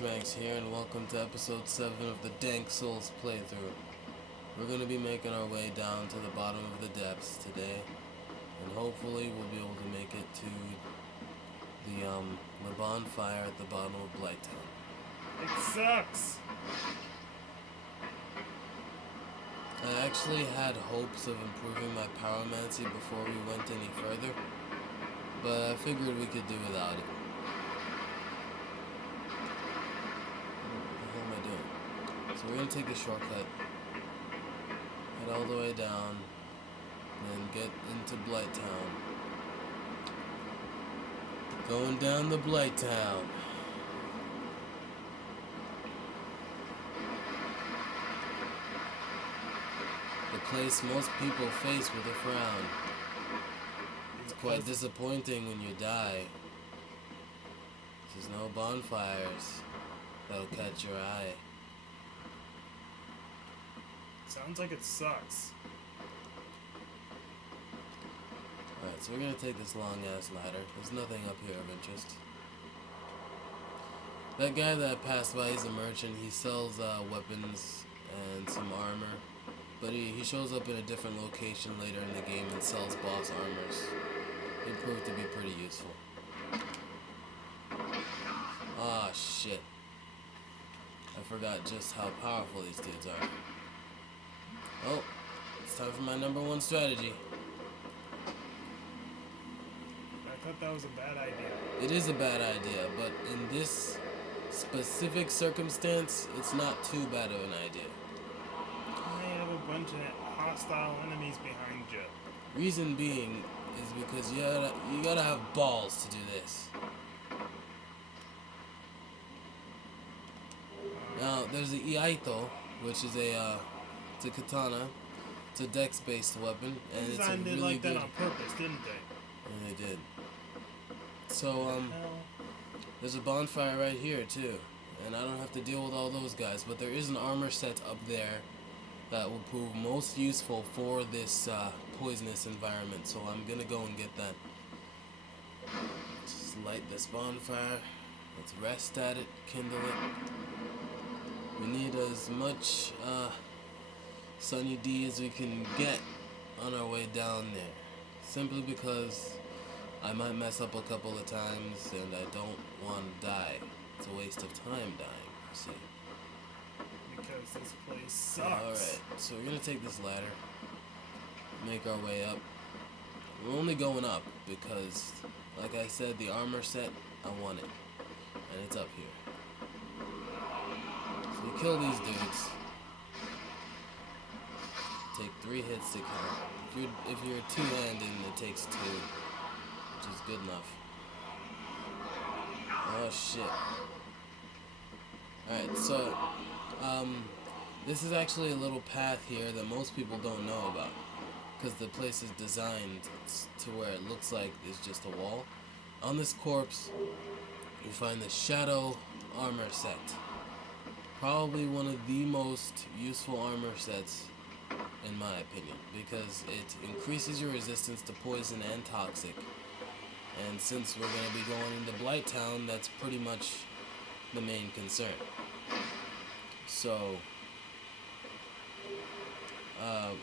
Max here, and welcome to episode 7 of the Dank Souls playthrough. We're going to be making our way down to the bottom of the depths today, and hopefully we'll be able to make it to the bonfire at the bottom of Blighttown. It sucks! I actually had hopes of improving my pyromancy before we went any further, but I figured we could do without it. So we're going to take the shortcut, head all the way down, and get into Blighttown. Going down to Blighttown. The place most people face with a frown. It's quite disappointing when you die. There's no bonfires that'll catch your eye. Sounds like it sucks. Alright, so we're gonna take this long ass ladder. There's nothing up here of interest. That guy that I passed by, he's a merchant. He sells weapons and some armor. But he shows up in a different location later in the game and sells boss armors. They proved to be pretty useful. Ah, shit. I forgot just how powerful these dudes are. Oh, it's time for my number one strategy. I thought that was a bad idea. It is a bad idea, but in this specific circumstance, it's not too bad of an idea. I have a bunch of hostile enemies behind you. Reason being is because you gotta have balls to do this. Now, there's the Iaito, which is it's a katana. It's a dex-based weapon, and it's a designed really it like good. that on purpose, didn't they? And they did. So there's a bonfire right here too, and I don't have to deal with all those guys. But there is an armor set up there that will prove most useful for this poisonous environment. So I'm gonna go and get that. Just light this bonfire. Let's rest at it, kindle it. We need as much Sunny D as we can get on our way down there. Simply because I might mess up a couple of times and I don't want to die. It's a waste of time dying, you see. Because this place sucks. Alright, so we're going to take this ladder, make our way up. We're only going up because, like I said, the armor set, I want it. And it's up here. So you kill these dudes. Take 3 hits to count. If you're two-handed, it takes 2, which is good enough. Oh shit. Alright, so this is actually a little path here that most people don't know about, because the place is designed to where it looks like it's just a wall. On this corpse, you find the Shadow armor set. Probably one of the most useful armor sets in my opinion, because it increases your resistance to poison and toxic. And since we're going to be going into Blighttown, that's pretty much the main concern. So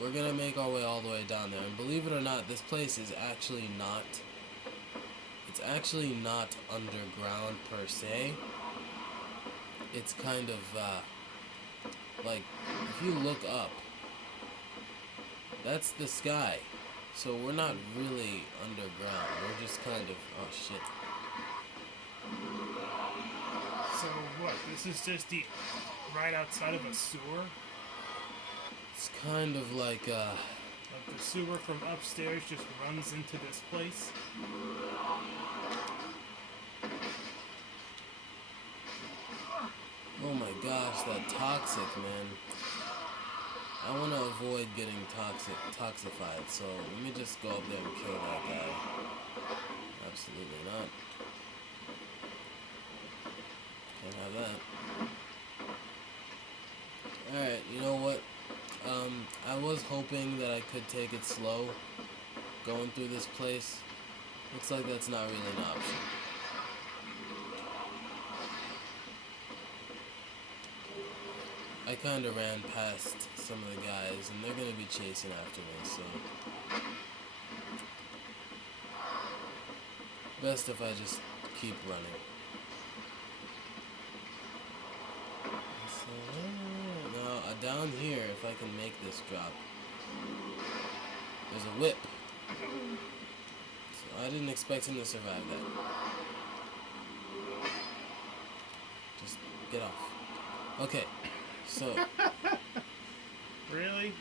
we're going to make our way all the way down there. And believe it or not, this place is actually not, it's actually not underground per se. It's kind of like, if you look up, that's the sky. So we're not really underground. We're just kind of... Oh, shit. So what? This is just right outside of a sewer? It's kind of like, Like the sewer from upstairs just runs into this place? oh my gosh, that toxic, man. I want to avoid getting toxified, so let me just go up there and kill that guy. Absolutely not. Can't have that. Alright, you know what? I was hoping that I could take it slow going through this place. Looks like that's not really an option. I kind of ran past some of the guys, and they're gonna be chasing after me, so best if I just keep running. So, now, down here, if I can make this drop, there's a whip. So I didn't expect him to survive that. Just get off. Okay, so Really?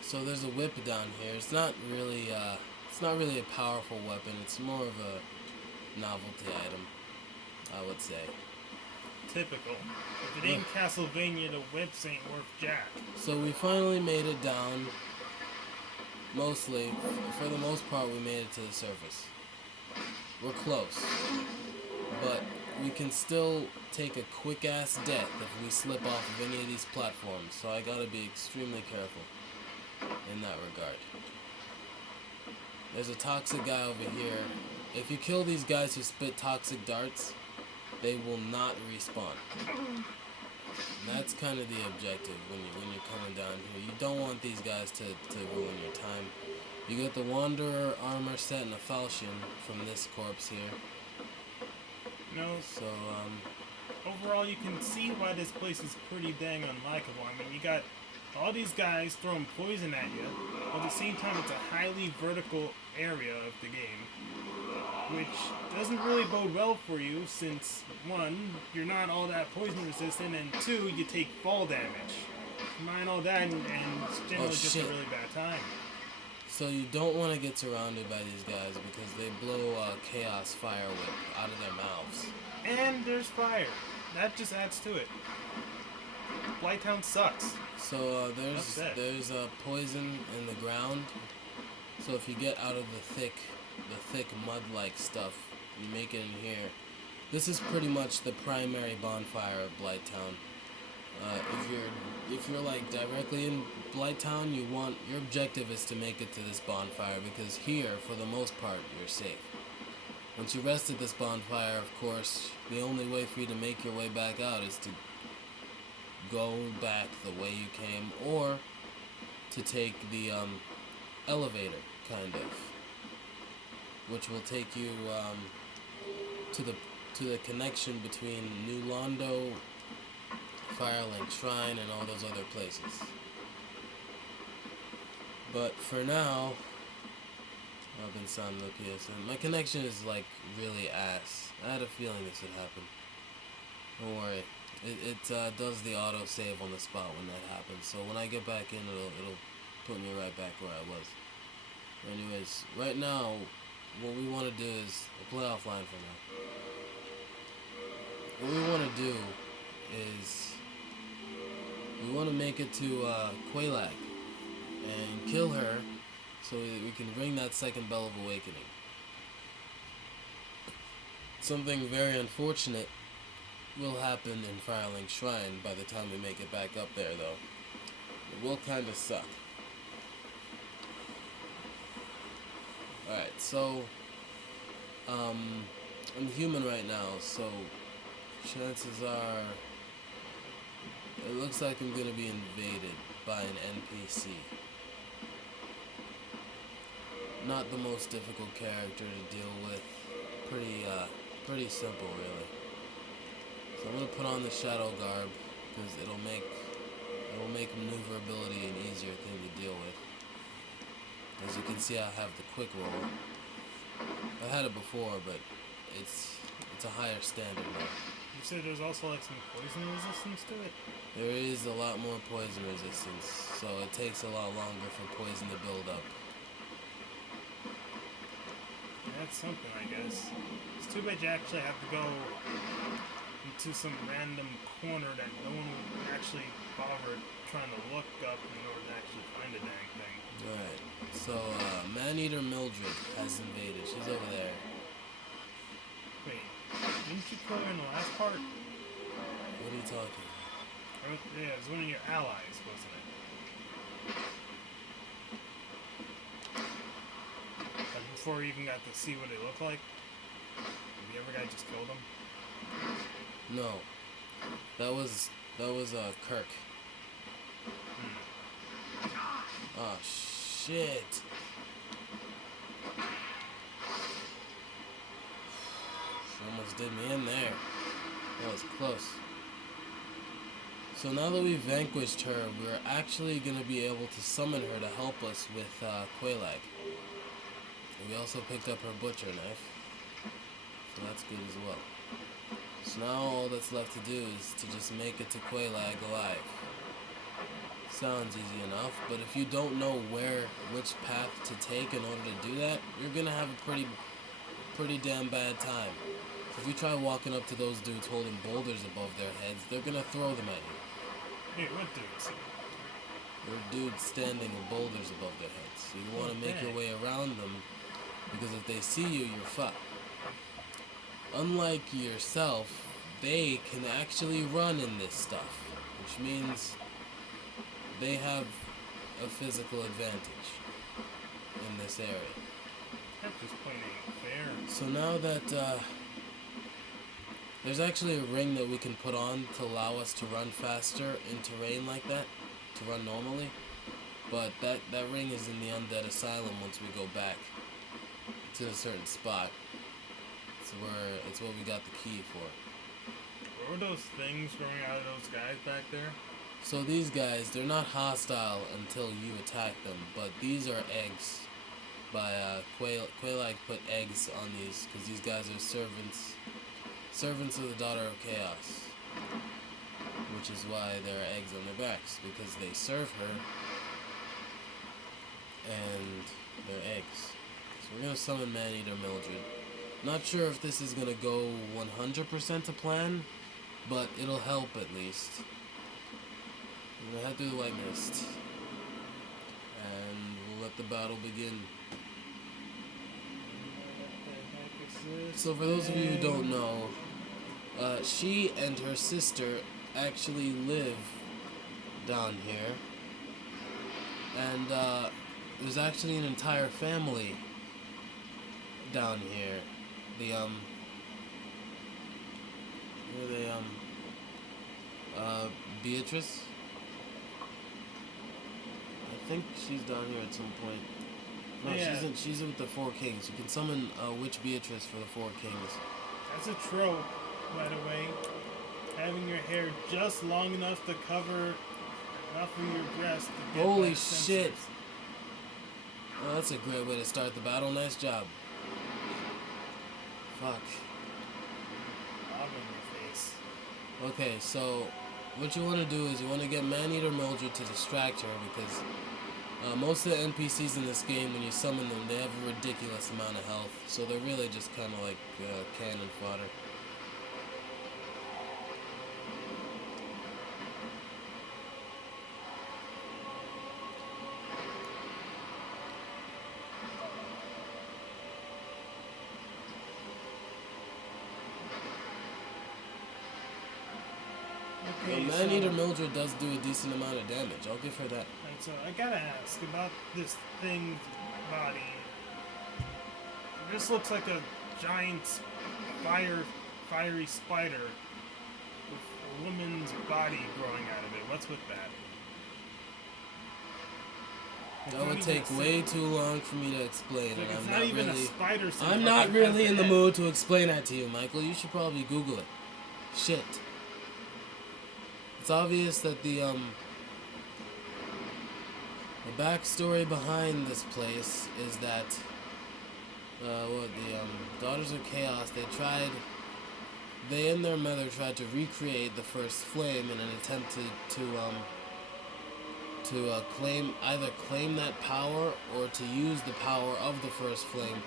so there's a whip down here. It's not really a powerful weapon. It's more of a novelty item, I would say. Typical. If it ain't Castlevania, the whips ain't worth jack. So we finally made it down. Mostly, for the most part, we made it to the surface. We're close, but we can still take a quick-ass death if we slip off of any of these platforms, so I gotta be extremely careful in that regard. There's a toxic guy over here. If you kill these guys who spit toxic darts, they will not respawn. And that's kind of the objective when you're coming down here. You don't want these guys to ruin your time. You get the Wanderer armor set and a falchion from this corpse here. No. So, Overall, you can see why this place is pretty dang unlikable. I mean, you got all these guys throwing poison at you, but at the same time, it's a highly vertical area of the game, which doesn't really bode well for you since, one, you're not all that poison resistant, and two, you take fall damage. Combine all that, and it's generally just a really bad time. So you don't want to get surrounded by these guys because they blow chaos fire whip out of their mouths. And there's fire. That just adds to it. Blighttown sucks. So there's poison in the ground. So if you get out of the thick mud-like stuff, you make it in here. This is pretty much the primary bonfire of Blighttown. If you're like directly in Blighttown, your objective is to make it to this bonfire because here, for the most part, you're safe. Once you rest at this bonfire, of course, the only way for you to make your way back out is to go back the way you came, or to take the elevator, kind of, which will take you to the connection between New Londo, Firelink Shrine, and all those other places. But for now, I've been sounding the PSN. My connection is like really ass. I had a feeling this would happen. Don't worry. It does the auto save on the spot when that happens. So when I get back in, it'll put me right back where I was. Anyways, right now, what we want to do is a play offline for now. What we want to do is we want to make it to Quelaag and kill her so that we can ring that second bell of awakening. Something very unfortunate will happen in Firelink Shrine by the time we make it back up there, though. It will kind of suck. Alright, so I'm human right now, so chances are it looks like I'm gonna be invaded by an NPC. Not the most difficult character to deal with. Pretty simple, really. So I'm gonna put on the shadow garb because it'll make maneuverability an easier thing to deal with. As you can see, I have the quick roll. I had it before, but it's a higher standard now. You said there's also like some poison resistance to it? There is a lot more poison resistance, so it takes a lot longer for poison to build up. That's something, I guess. It's too bad you actually have to go into some random corner that no one will actually bother trying to look up in order to actually find a dang thing. Alright, so Maneater Mildred has invaded. She's over there. Wait, didn't you kill her in the last part? What are you talking about? Yeah, it was one of your allies, wasn't it? Like before you even got to see what they look like? Have you ever guy just killed them? No. That was Kirk. Oh, shit. She almost did me in there. That was close. So now that we've vanquished her, we're actually going to be able to summon her to help us with Quelaag. We also picked up her butcher knife, so that's good as well. So now all that's left to do is to just make it to Quelaag alive. Sounds easy enough, but if you don't know which path to take in order to do that, you're going to have a pretty damn bad time. If you try walking up to those dudes holding boulders above their heads, they're going to throw them at you. Hey, what dudes? There are dudes standing with boulders above their heads. So you want to make your way around them, because if they see you, you're fucked. Unlike yourself, they can actually run in this stuff, which means they have a physical advantage in this area. At this point ain't fair. So now that there's actually a ring that we can put on to allow us to run faster in terrain like that, to run normally. But that ring is in the Undead Asylum once we go back to a certain spot. It's what we got the key for. What were those things growing out of those guys back there? So these guys, they're not hostile until you attack them, but these are eggs. Quelaag put eggs on these, because these guys are servants of the Daughter of Chaos. Which is why there are eggs on their backs, because they serve her, and they're eggs. So we're going to summon Maneater Mildred. Not sure if this is going to go 100% to plan, but it'll help at least. I'm going to head through the White Mist, and we'll let the battle begin. So for those of you who don't know, she and her sister actually live down here, and there's actually an entire family down here. Beatrice? I think she's down here at some point. No, yeah. she's with the Four Kings. You can summon Witch Beatrice for the Four Kings. That's a trope, by the way. Having your hair just long enough to cover enough of your breast to get Holy that shit! sensors. Oh, that's a great way to start the battle. Nice job. Fuck. Bob in your face. Okay, so what you want to do is you want to get Maneater Mildred to distract her, because most of the NPCs in this game, when you summon them, they have a ridiculous amount of health, so they're really just kind of like cannon fodder. Okay, Maneater Mildred does do a decent amount of damage. I'll give her that. And so I gotta ask about this thing's body. This looks like a giant fiery spider with a woman's body growing out of it. What's with that? That would take way too long for me to explain, and It's I'm not not even really. a spider. so I'm fucking not really in the head. mood to explain that to you, Michael. You should probably Google it. Shit. It's obvious that the backstory behind this place is that the Daughters of Chaos, they and their mother tried to recreate the first flame in an attempt to claim that power, or to use the power of the first flame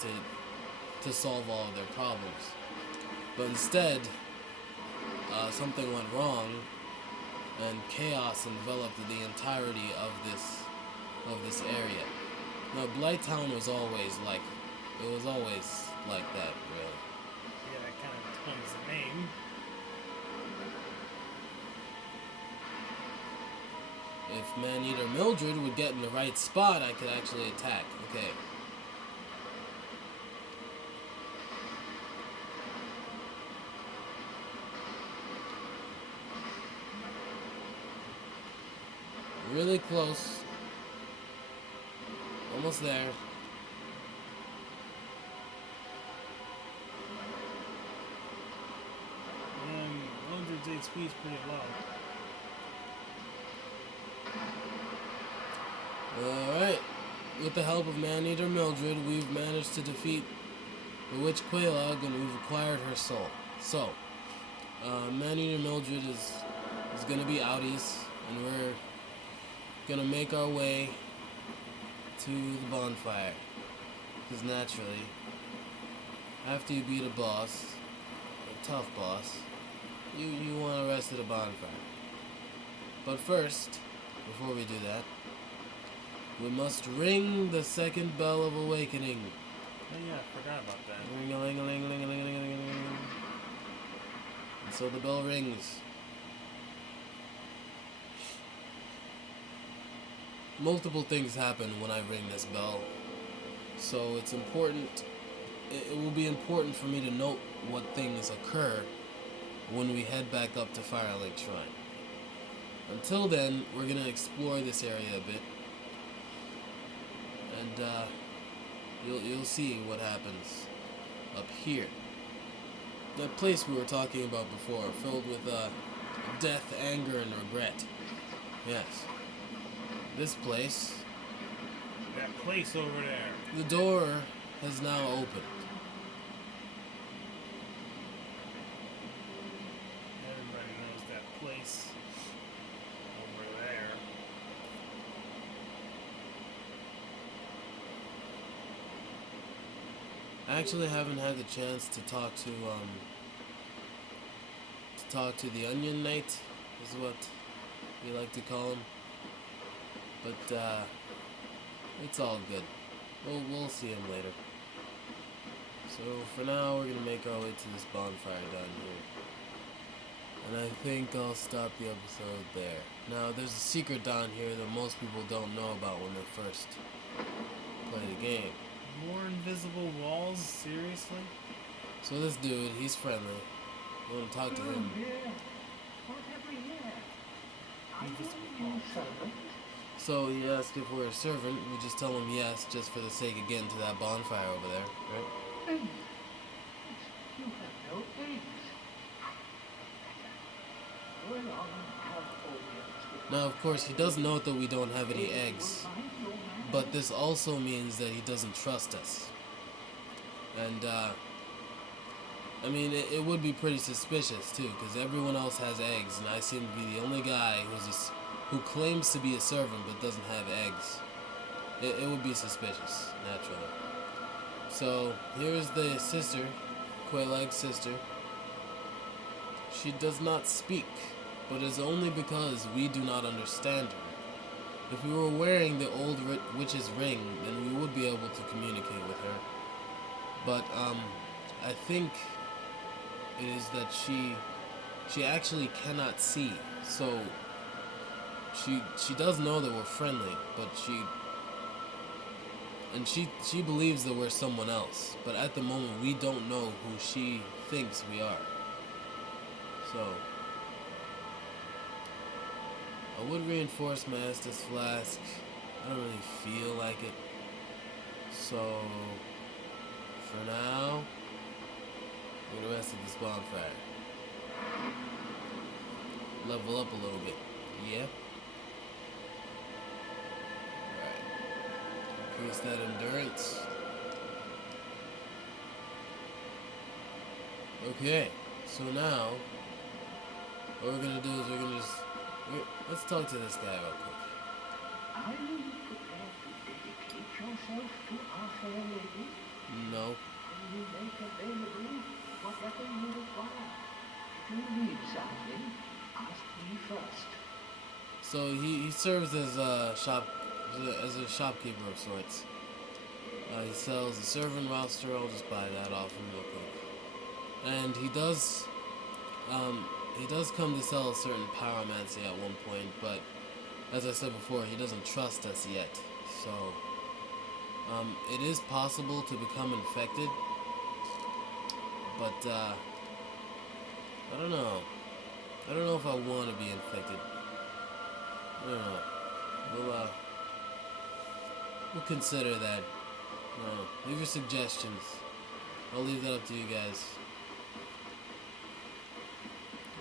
to solve all of their problems. But instead, something went wrong, and chaos enveloped the entirety of this area. Now, Blighttown was always like that, really. Yeah, that kind of explains the name. If Maneater Mildred would get in the right spot, I could actually attack. Okay. Really close. Almost there. And 100's HP is pretty low. Alright. With the help of Man-Eater Mildred, we've managed to defeat the Witch Quelaag and we've acquired her soul. So, Man-Eater Mildred is gonna be outies, and we're gonna make our way to the bonfire. Because naturally, after you beat a boss, a tough boss, you want to rest at a bonfire. But first, before we do that, we must ring the second bell of awakening. Oh yeah, I forgot about that. Ring-a-ling-a-ling-a-ling-a-ling-a-ling. And so the bell rings. Multiple things happen when I ring this bell. So it's important, it will be important for me to note what things occur when we head back up to Firelink Shrine. Until then, we're going to explore this area a bit. And you'll see what happens up here. That place we were talking about before, filled with death, anger, and regret. Yes. This place. That place over there. The door has now opened. Everybody knows that place over there. I actually haven't had the chance to talk to the Onion Knight, is what we like to call him. But it's all good. We'll see him later. So for now, we're gonna make our way to this bonfire down here, and I think I'll stop the episode there. Now, there's a secret down here that most people don't know about when they first play the game. More invisible walls? Seriously? So this dude, he's friendly. You want to talk to him? So he asked if we're a servant. We just tell him yes, just for the sake of getting to that bonfire over there, right? You have no eggs. Now, of course, he does note that we don't have any eggs, but this also means that he doesn't trust us. And, I mean, it would be pretty suspicious, too, because everyone else has eggs, and I seem to be the only guy who claims to be a servant but doesn't have eggs. It would be suspicious, naturally. So, here's the sister, Quelaag's sister. She does not speak, but it's only because we do not understand her. If we were wearing the old witch's ring, then we would be able to communicate with her. But, I think it is that she actually cannot see, so she does know that we're friendly, but she believes that we're someone else, but at the moment we don't know who she thinks we are. So I would reinforce my Estus flask. I don't really feel like it. So for now, we're gonna rest at this bonfire. Level up a little bit. Yeah. Increase that endurance. Okay, so now what we're gonna do is let's talk to this guy real quick. Are you prepared to dedicate yourself to our fair lady? No. Will you make available whatever you require? If you need something, ask me first. So he serves as a shopkeeper of sorts. He sells the servant roster. I'll just buy that off him real quick. And he does come to sell a certain pyromancy at one point, but as I said before, he doesn't trust us yet. So it is possible to become infected, but I don't know. I don't know if I want to be infected. I don't know. we'll consider that. Leave your suggestions. I'll leave that up to you guys.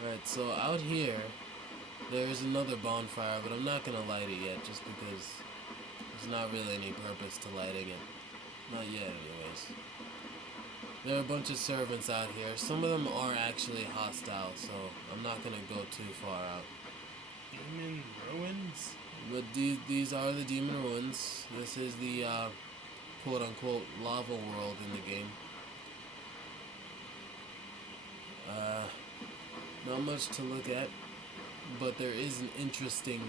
Alright, so out here, there's another bonfire, but I'm not gonna light it yet, just because there's not really any purpose to lighting it. Not yet, anyways. There are a bunch of servants out here. Some of them are actually hostile, so I'm not gonna go too far out. Demon ruins? But these are the demon ruins. This is the quote-unquote lava world in the game. Not much to look at, but there is an interesting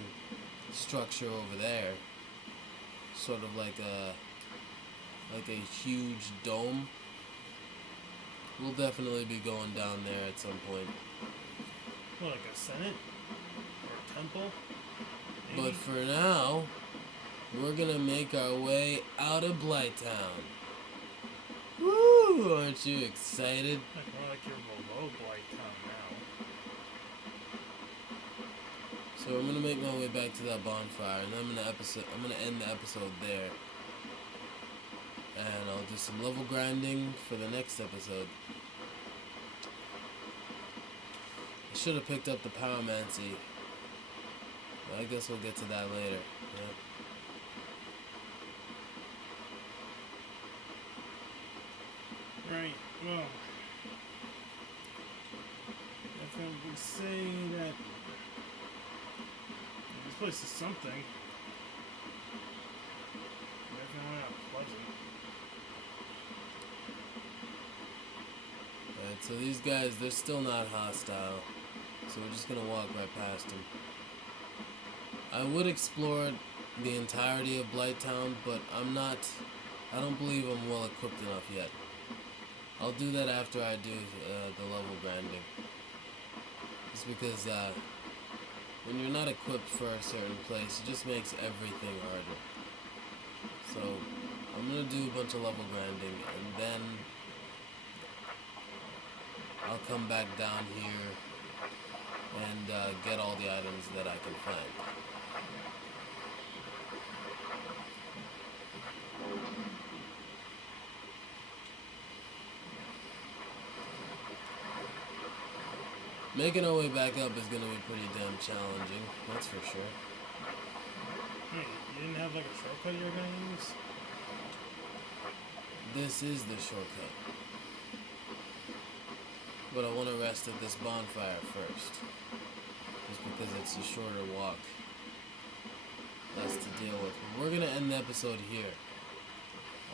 structure over there. Sort of like a huge dome. We'll definitely be going down there at some point. What, like a senate? Or a temple? Maybe? But for now, we're gonna make our way out of Blighttown. Woo! Aren't you excited? Like more like you're below Blighttown now. So I'm gonna make my way back to that bonfire, and I'm gonna end the episode there. And I'll do some level grinding for the next episode. I should have picked up the Pyromancy. But I guess we'll get to that later. Yeah. Right, well, definitely say that this place is something. Definitely not pleasant. Alright, so these guys, they're still not hostile. So we're just gonna walk right past them. I would explore the entirety of Blighttown, but I don't believe I'm well equipped enough yet. I'll do that after I do the level grinding. Just because when you're not equipped for a certain place, it just makes everything harder. So I'm gonna do a bunch of level grinding, and then I'll come back down here and get all the items that I can find. Making our way back up is going to be pretty damn challenging, that's for sure. Hey, you didn't have like a shortcut you were gonna use? This is the shortcut. But I want to rest at this bonfire first. Just because it's a shorter walk. Less to deal with. We're going to end the episode here.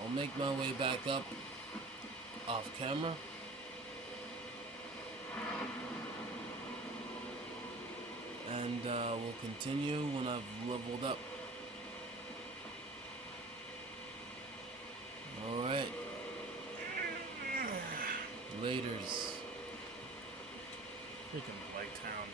I'll make my way back up off camera. And we'll continue when I've leveled up. Alright. Laters. Freaking Blighttown.